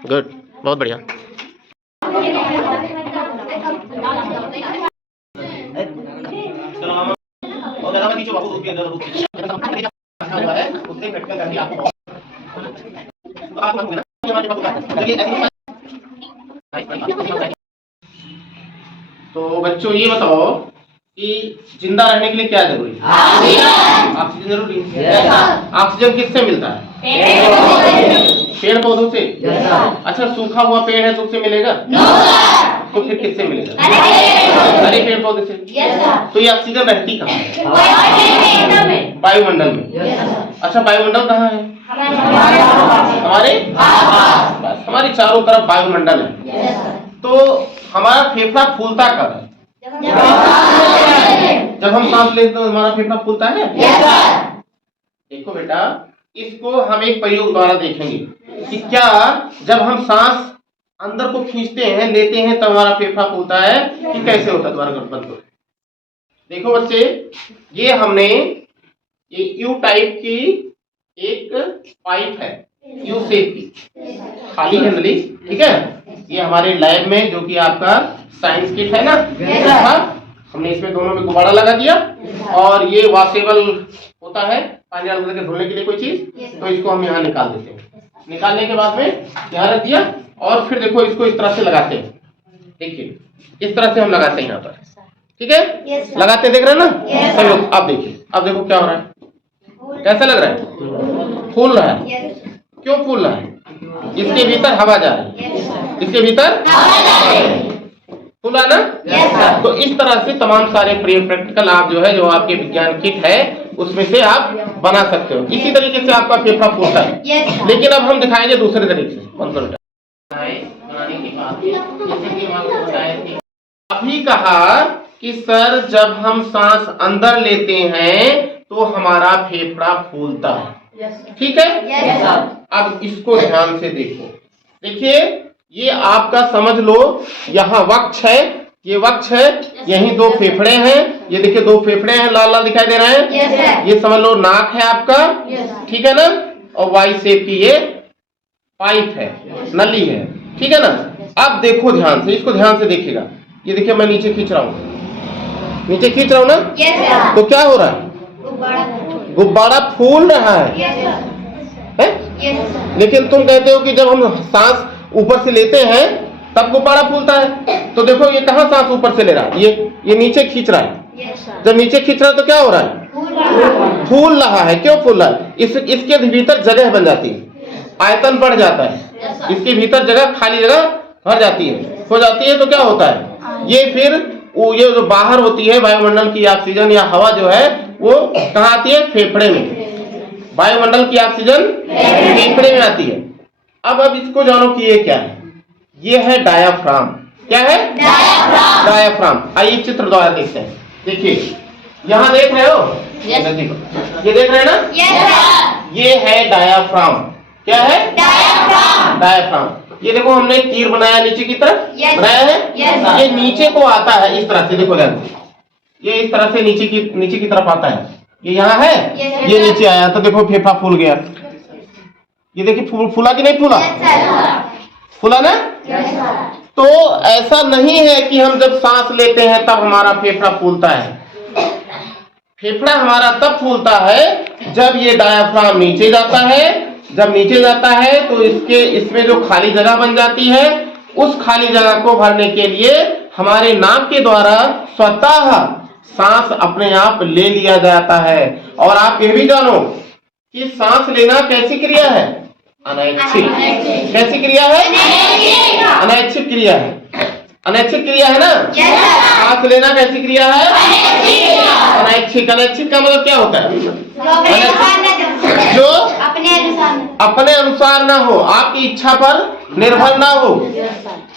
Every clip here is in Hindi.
गुड, बहुत बढ़िया। तो बच्चों ये बताओ कि जिंदा रहने के लिए क्या जरूरी है? ऑक्सीजन जरूरी है। ऑक्सीजन किससे मिलता है? पेड़ पौधों से। अच्छा, सूखा हुआ पेड़ है तो उससे मिलेगा? तो फिर किससे मिलेगा? हरे पेड़ पौधे से। तो ये ऑक्सीजन रहती कहाँ है? वायुमंडल में। अच्छा, वायुमंडल कहाँ है? हमारे बस हमारी चारों तरफ वायुमंडल है। तो हमारा फेफड़ा फूलता कब है? जब हम सांस लेते तो हमारा फेफड़ा फूलता है। देखो बेटा, इसको हम एक प्रयोग द्वारा देखेंगे कि क्या जब हम सांस अंदर को खींचते हैं, लेते हैं, तब हमारा फेफड़ा फूलता है कि कैसे होता है। द्वारा बंद करो। देखो बच्चे, ये हमने ये यू टाइप की एक पाइप है, यू शेप की, खाली है नली, ठीक है। ये हमारे लैब में जो कि आपका साइंस किट है ना, हमने इसमें दोनों में गुब्बारा लगा दिया और ये वॉशेबल होता है, पानी डाल करके धुलने के लिए कोई चीज, तो इसको हम यहाँ निकाल देते हैं। निकालने के बाद में यहाँ रख दिया और फिर देखो इसको इस तरह से लगाते हैं। देखिए इस तरह से हम लगाते हैं यहाँ पर, ठीक है। लगाते देख रहे हैं ना सभी लोग? अब देखिए, अब देखो क्या हो रहा है, कैसा लग रहा है? फूल रहा है। क्यों फूल रहा है? इसके भीतर हवा जा रही है, इसके भीतर फूला ना। तो इस तरह से तमाम सारे प्रैक्टिकल आप जो है, जो आपके विज्ञान किट है उसमें से आप बना सकते हो। इसी तरीके से आपका फेफड़ा फूलता है। लेकिन अब हम दिखाएंगे दूसरे तरीके से। अभी कहा कि सर जब हम सांस अंदर लेते हैं तो हमारा फेफड़ा फूलता है, ठीक है। अब इसको ध्यान से देखो। देखिए ये आपका समझ लो, यहाँ वक्ष है, ये वक्ष है, यही दो फेफड़े हैं, ये देखिए दो फेफड़े हैं, लाल लाल दिखाई दे रहे हैं। ये समझ लो नाक है आपका, ठीक है ना। और वाई शेप की ये पाइप है, नली है, ठीक है ना। अब देखो ध्यान से, इसको ध्यान से देखिएगा। ये देखिए मैं नीचे खींच रहा हूँ, नीचे खींच रहा हूँ ना, तो क्या हो रहा है? गुब्बारा फूल रहा है? लेकिन तुम कहते हो कि जब हम सांस ऊपर से लेते हैं तब गुब्बारा फूलता है। तो देखो ये कहाँ सांस ऊपर से ले रहा है, ये नीचे खींच रहा है। जब नीचे खींच रहा है तो क्या हो रहा है? फूल रहा है। क्यों फूल रहा है? इसके भीतर जगह बन जाती है, आयतन बढ़ जाता है, इसके भीतर जगह, खाली जगह भर जाती है, हो जाती है। तो क्या होता है? ये फिर ये जो बाहर होती है वायुमंडल की ऑक्सीजन या हवा जो है वो कहाँ आती है? फेफड़े में। वायुमंडल की ऑक्सीजन फेफड़े में आती है। अब इसको जानो कि ये क्या है? ये है डायाफ्राम। क्या है? डायाफ्राम। आइए चित्र द्वारा देखते हैं। देखिए यहाँ देख रहे हो, ये देख रहे हैं ना, ये है डायाफ्राम। क्या है? डायाफ्राम। ये देखो हमने तीर बनाया नीचे की तरफ, बनाया है। ये नीचे को आता है इस तरह से, देखो ध्यान से, ये इस तरह से नीचे की तरफ आता है। ये यहाँ है, ये नीचे आया तो देखो फेफड़ा फूल गया। ये देखिए फूला कि नहीं फूला? फूला ना। तो ऐसा नहीं है कि हम जब सांस लेते हैं तब हमारा फेफड़ा फूलता है। फेफड़ा हमारा तब फूलता है जब ये डायाफ्राम नीचे जाता है। जब नीचे जाता है तो इसमें जो खाली जगह बन जाती है, उस खाली जगह को भरने के लिए हमारे नाक के द्वारा स्वतः सांस अपने आप ले लिया जाता है। और आप ये भी जानो कि सांस लेना कैसी क्रिया है? अनैच्छिक। कैसी क्रिया है? अनैच्छिक क्रिया है। अनैच्छिक क्रिया है ना। सांस लेना कैसी क्रिया है? अनैच्छिक। अनैच्छिक का मतलब क्या होता है? जो अपने अनुसार ना हो, आपकी इच्छा पर निर्भर ना हो,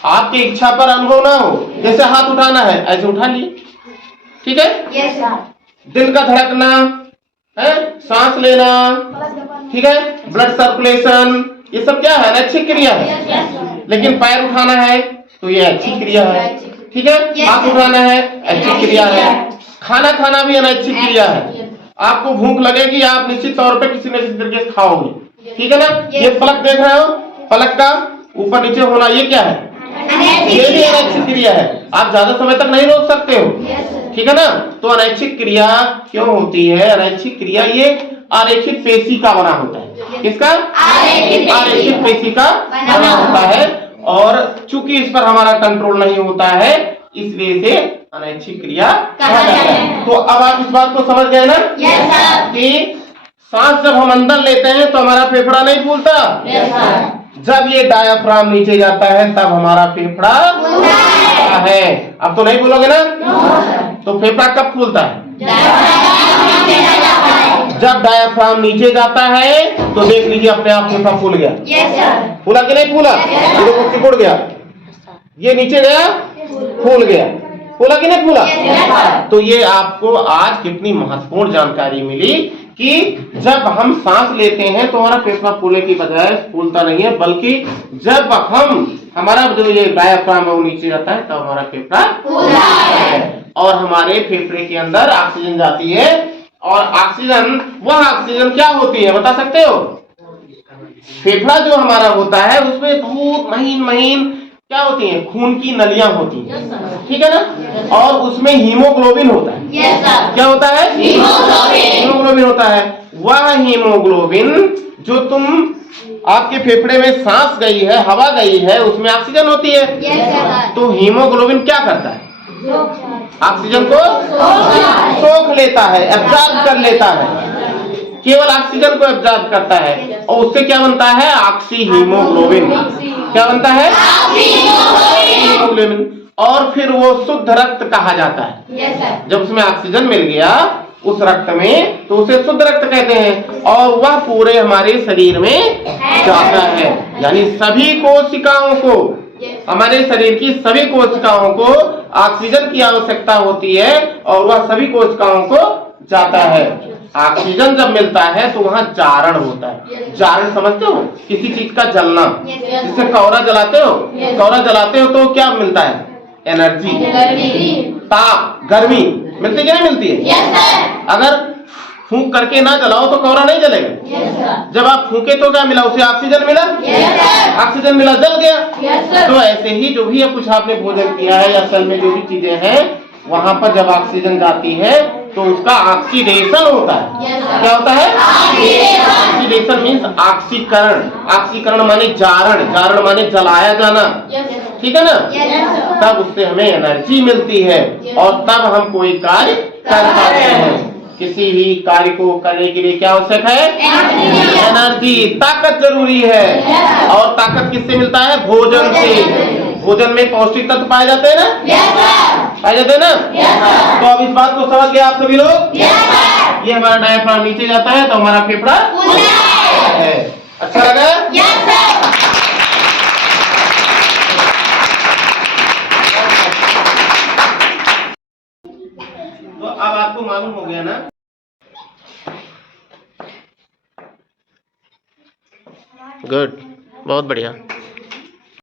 आपकी इच्छा पर अनुभव ना हो। जैसे हाथ उठाना है, ऐसे उठा लिए, ठीक है। दिल का धड़कना है, सांस लेना, ठीक है, ब्लड सर्कुलेशन, ये सब क्या है? अनैच्छिक क्रिया है। लेकिन पैर उठाना है तो ये ऐच्छिक क्रिया है, ठीक है। हाथ उठाना है, ऐच्छिक क्रिया है। खाना खाना भी अनैच्छिक क्रिया है। आपको भूख लगेगी, आप निश्चित तौर पे किसी न किसी तरीके से खाओगे, ठीक है ना। ये पलक देख रहे हो, पलक का ऊपर नीचे होना, ये क्या है? ये भी अनैच्छिक क्रिया है। आप ज्यादा समय तक नहीं रोक सकते हो, ठीक है ना। तो अनैच्छिक क्रिया क्यों होती है? अनैच्छिक क्रिया ये आरेखित पेशी का बना होता है। किसका? आरेखित पेशी का बना होता है, और चूंकि इस पर हमारा कंट्रोल नहीं होता है, इसलिए इसे अनैच्छिक क्रिया कहा जाता है। तो अब आप इस बात को समझ गए ना कि सांस जब हम अंदर लेते हैं तो हमारा फेफड़ा नहीं फूलता, जब ये डायाफ्राम नीचे जाता है तब हमारा फेफड़ा फूलता है। अब तो नहीं बोलोगे ना? तो फेफड़ा कब फूलता है? जब डायाफ्राम नीचे जाता है तो देख लीजिए अपने आप फेफड़ा फूल गया। फूला कि नहीं फूला? ये देखो सिकुड़ गया, ये नीचे गया, फूल गया। फूला कि नहीं फूला? तो ये आपको आज कितनी महत्वपूर्ण जानकारी मिली कि जब हम सांस लेते हैं तो हमारा फेफड़ा फूलने की बजाय फूलता नहीं है, बल्कि जब हमारा जो ये डायाफ्राम है वो नीचे जाता है तब हमारा फेफड़ा फूलता है, और हमारे फेफड़े के अंदर ऑक्सीजन जाती है। और ऑक्सीजन, वह ऑक्सीजन क्या होती है बता सकते हो? फेफड़ा जो हमारा होता है उसमें बहुत महीन महीन क्या होती है? खून की नलियां होती हैं, ठीक है ना। और उसमें हीमोग्लोबिन होता है। क्या होता है? हीमोग्लोबिन होता है। वह हीमोग्लोबिन जो आपके फेफड़े में सांस गई है, हवा गई है, उसमें ऑक्सीजन होती है। तो हीमोग्लोबिन क्या करता है? ऑक्सीजन को सोख लेता है, एब्जॉर्ब कर लेता है, केवल ऑक्सीजन को एब्जॉर्ब करता है, और उससे क्या बनता है? Oxy haemoglobin. क्या बनता है? हीमोग्लोबिन। और फिर वो शुद्ध रक्त कहा जाता है। जब उसमें ऑक्सीजन मिल गया उस रक्त में तो उसे शुद्ध रक्त कहते हैं, और वह पूरे हमारे शरीर में जाता है। यानी सभी कोशिकाओं को, हमारे शरीर की सभी कोशिकाओं को ऑक्सीजन की आवश्यकता होती है, और वह सभी कोशिकाओं को जाता है। ऑक्सीजन जब मिलता है तो वहाँ जारण होता है। जारण समझते हो? किसी चीज का जलना, जिससे कौरा जलाते हो, कौरा जलाते हो तो क्या मिलता है? एनर्जी, ताप, गर्मी मिलती है, नहीं मिलती है? अगर फूंक करके ना जलाओ तो कौरा नहीं जलेगा। जब आप फूके तो क्या मिला? उसे ऑक्सीजन मिला, ऑक्सीजन मिला, जल गया। तो ऐसे ही जो भी कुछ आपने भोजन किया है या सेल में जो भी चीजें हैं, वहां पर जब ऑक्सीजन जाती है तो उसका ऑक्सीडेशन होता है। क्या होता है? ऑक्सीडेशन मीन्स ऑक्सीकरण। ऑक्सीकरण माने जारण, जारण माने जलाया जाना, ठीक है ना। तब उससे हमें एनर्जी मिलती है, और तब हम कोई कार्य कर पाते हैं। किसी भी कार्य को करने के लिए क्या आवश्यक है? एनर्जी, ताकत जरूरी है। और ताकत किससे मिलता है? भोजन से। भोजन में पौष्टिक तत्व पाए जाते हैं ना? पाए जाते हैं ना? तो अब इस बात को समझ गए आप सभी लोग? ये हमारा डायाफ्राम नीचे जाता है तो हमारा फेफड़ा है। अच्छा लगा? तो अब आपको मालूम हो गया ना? गुड, बहुत बढ़िया।